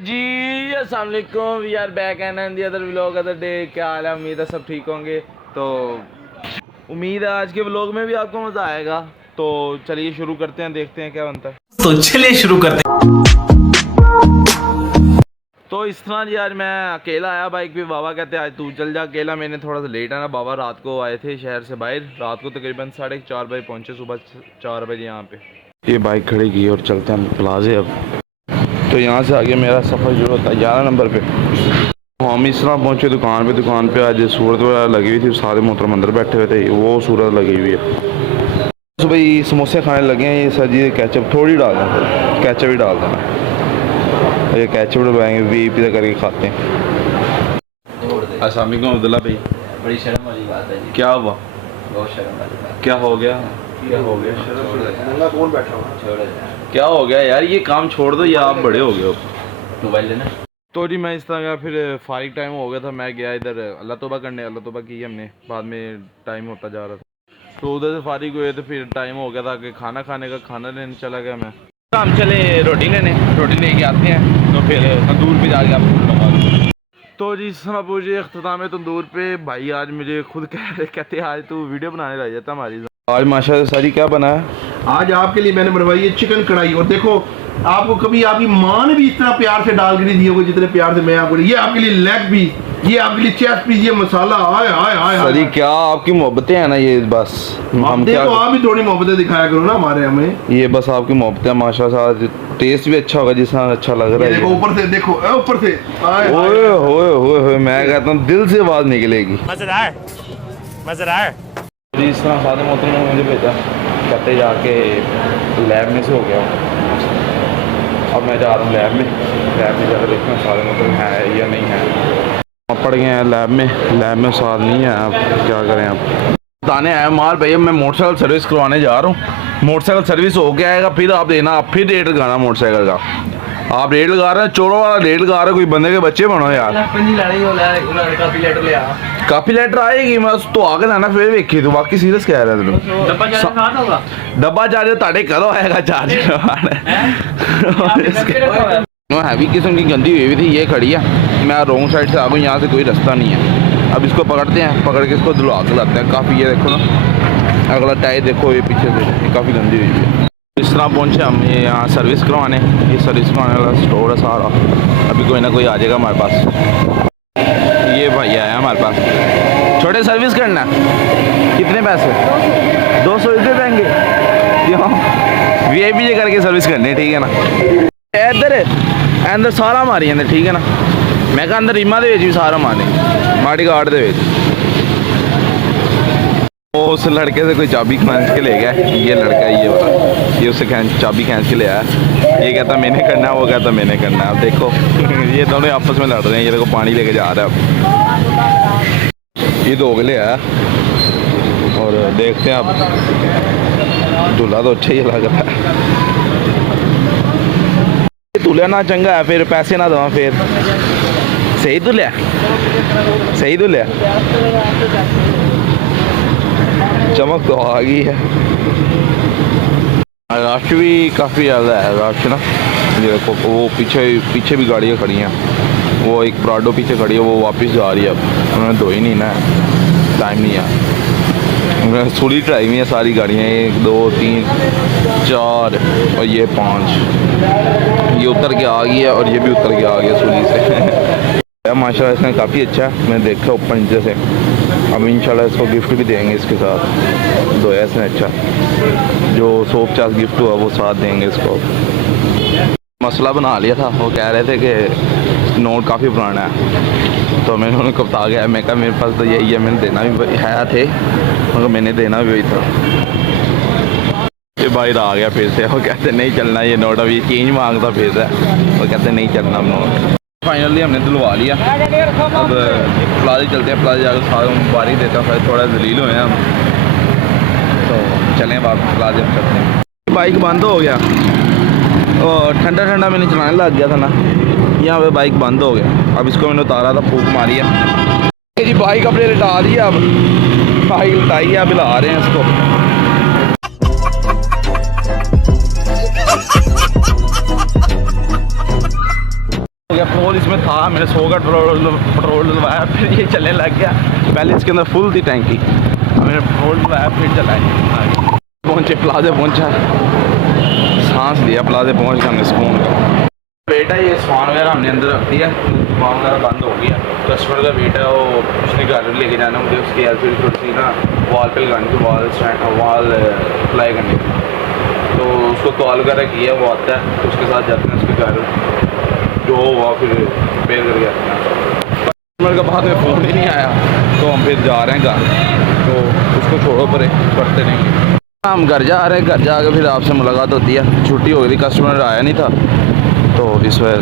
जी अस्सलाम वालेकुम, we are back and the other vlog other day. क्या हाल है? उम्मीद है सब ठीक होंगे। तो उम्मीद है आज के व्लॉग में भी आपको मज़ा आएगा। तो चलिए शुरू करते हैं, देखते हैं क्या बनता है। तो चलिए शुरू करते हैं। तो इस तरह जी आज मैं अकेला आया बाइक पे। बाबा कहते हैं आज तू चल जा अकेला। मैंने थोड़ा सा लेट आना। बाबा रात को आए थे शहर से बाहर, रात को तकरीबन 4:30 बजे पहुँचे, सुबह 4 बजे यहाँ पे। ये बाइक खड़ी की और चलते हैं प्लाजे। अब तो यहाँ से आगे मेरा सफ़र शुरू होता है 11 नंबर पे। हम इस तरह पहुँचे दुकान पे आज सूरत वगैरह लगी हुई थी, सारे मोहतरम अंदर बैठे हुए थे, वो सूरत लगी हुई है। तो भाई समोसे खाने लगे हैं। ये सर जी केचप थोड़ी डाल दें, केचप ही डाल देना। ये केचप डलवाएंगे, वीपी करके खाते हैं। अस्सलाम वालेकुम अब्दुल्ला भाई। बड़ी शर्म वाली बात है जी। क्या हुआ? बहुत शर्म वाली बात। क्या हो गया? क्या हो गया? कौन बैठा हुआ? छोड़ क्या हो गया यार? ये काम छोड़ दो या आप बड़े हो गए हो? मोबाइल लेना। तो जी मैं इस तरह का फिर फारिग टाइम हो गया था, मैं गया इधर अल्लाह तौबा करने। अल्लाह तौबा की हमने, बाद में टाइम होता जा रहा था, तो उधर से फारिग हुए तो फिर टाइम हो गया था कि खाना खाने का। खाना लेने चला गया मैं। हम चले रोटी लेके आते हैं, तो फिर तंदूर पे जाके आपको बताऊंगा। तो जी इस तरह पूछिए अख्ताम तंदूर पे। भाई आज मुझे खुद कहते आज तू वीडियो बनाने लग जाता हमारी। आज माशाल्लाह सारी क्या बना है? आज आपके लिए मैंने बनवाई है चिकन कढ़ाई। और देखो, आपको कभी आपकी माँ ने भी इस तरह प्यार से डाल के नहीं दी होगी जितने प्यार से मैं आपको। ये आपके लिए लेग पीस, ये आपके लिए चेस्ट पीस, ये मसाला। हाय हाय हाय सरी क्या आपकी मोहब्बतें हैं ना ये। बस हम क्या, तो आप भी थोड़ी मोहब्बतें दिखाया करो ना हमारे हमें। ये बस आपकी मोहब्बतें माशाल्लाह। टेस्ट भी अच्छा होगा जिस तरह अच्छा लग रहा है। देखो ऊपर से, देखो ऊपर से। ओए होए होए होए, मैं कहता हूँ दिल से आवाज निकलेगी। मजेदार मजेदार। इस तरह सादे मोहतरम ने मुझे भेजा, कहते जाके लैब में से हो गया। अब मैं जा रहा हूँ लैब में जाकर देखता हूँ सादे मोहतरम है या नहीं है। पड़ गए हैं लैब में साथ नहीं है। अब क्या करें? अब बताने आया माल भैया, मैं मोटरसाइकिल सर्विस करवाने जा रहा हूँ। मोटरसाइकिल सर्विस हो गया आएगा, फिर आप देना, आप फिर रेट लगाना मोटरसाइकिल का। आप रेट लगा रहे हैं, चोरों वाला रेट लगा रहे हैं। कोई बंदे के बच्चे बनो यार। काफी लेटर आएगी, मैं तो आगे ना फिर वेखी तो बाकी सीरियस कह रहा है। डब्बा चार्जर ताड़े करो आएगा चार्जर। हैवी किस्म की गंदी हुई थी, ये खड़ी है। मैं रोंग साइड से आ गई, यहाँ से कोई रास्ता नहीं है। अब इसको पकड़ते हैं, पकड़ के इसको धुलवा के लाते हैं। काफ़ी ये देखो ना, अगला टायर देखो, ये पीछे से काफ़ी गंदी हुई है। इस तरह पहुँचे हम ये यहाँ सर्विस करवाने। ये सर्विस करवाने वाला स्टोर है सारा। अभी कोई ना कोई आ जाएगा हमारे पास। ये भाई आया हमारे पास, छोटे सर्विस करना। कितने पैसे? 200 रुपये देंगे। क्यों? VIP करके सर्विस करनी, ठीक है ना। इधर अंदर सारा मारी अंदर, ठीक है ना। मैं कहा अंदर रीमा दे भी सारा मारे, माड़ी गार्ड दे। वो उस लड़के से कोई चाबी खींच के ले गया। ये लड़का है ये वाला, ये उससे चाबी खींच के ले आया। ये कहता मैंने करना है, वो कहता मैंने करना है। अब देखो ये दोनों आपस में लड़ रहे हैं। ये देखो पानी लेके जा रहा है। अब ये दो ले आया और देखते हैं अब। दूल्हा तो अच्छा ही लग रहा है। दूल्हा ना चंगा है, फिर पैसे ना दवा फिर। सही दूल्हा, सही दूल्हा। चमक तो आ गई है। रश भी काफ़ी ज़्यादा है, रश ना। ये देखो वो पीछे भी गाड़ियाँ खड़ी हैं। वो एक प्राडो पीछे खड़ी है, वो वापस जा रही है। अब उन्होंने धोई नहीं ना, टाइम नहीं है। थोड़ी ट्राई हुई है सारी गाड़ियाँ, 1 2 3 4 और ये 5। ये उतर के आ गई है और ये भी उतर के आ गया सूली से। माशाल्लाह इसने काफ़ी अच्छा है, मैंने देखा ऊपर नीचे से। अब इंशाल्लाह इसको गिफ्ट भी देंगे इसके साथ। दो इसने अच्छा जो 150 गिफ्ट हुआ वो साथ देंगे इसको। मसला बना लिया था, वो कह रहे थे कि नोट काफ़ी पुराना है, तो मैंने उनको बता गया। मैं कहा मेरे पास तो यही है, मैंने देना भी है थे, मगर मैंने देना भी वही था। ये बाहर आ गया फिर से, वो कहते नहीं चलना ये नोट, अभी चेंज मांगता फिर से। वो कहते नहीं चलना नोट। फाइनली हमने दिलवा लिया। अब प्लाजे चलते हैं, प्लाजे जाकर सारा बारी देता है। थोड़ा जलील हुए हैं हम, तो चलें वापस प्लाजे में चलते हैं। बाइक बंद हो गया और ठंडा मैंने चलाने लग गया था ना, यहाँ पे बाइक बंद हो गया। अब इसको मैंने उतारा था, फूक मारी है जी। बाइक अपने लिटा दी है, अब बाइक लिटाई है, अब हिला रहे हैं इसको। पेट्रोल इसमें था, मैंने 100 का पेट्रोल डलवाया, फिर ये चलने लग गया। पहले इसके अंदर फुल थी टैंकी, मैंने पेट्रोल डलवाया फिर चलाई। पहुँचे प्लाजे, पहुँचा, सांस लिया, प्लाजे पहुँच गया, हमने सुकून का वेट है। ये सामान वगैरह हमने अंदर रख दिया, सामान वगैरह बंद हो गया। कस्टमर का वेट है, वो उसने घर लेके जाना, मुझे उसकी एलसीडी थोड़ी सी ना वॉल पे लगानी थी, वॉल अप्लाई करनी थी, तो उसको कॉल कर किया, वो आता है तो उसके साथ जाते हैं उसके घर, जो हुआ फिर रिपेयर करके आते हैं। कस्टमर का बाद में फ़ोन ही नहीं आया, तो हम फिर जा रहे हैं घर, तो उसको छोड़ो परे, करते नहीं। हम घर जा रहे हैं, घर जाकर फिर आपसे मुलाकात होती है। छुट्टी हो गई थी, कस्टमर आया नहीं था, तो इस वजह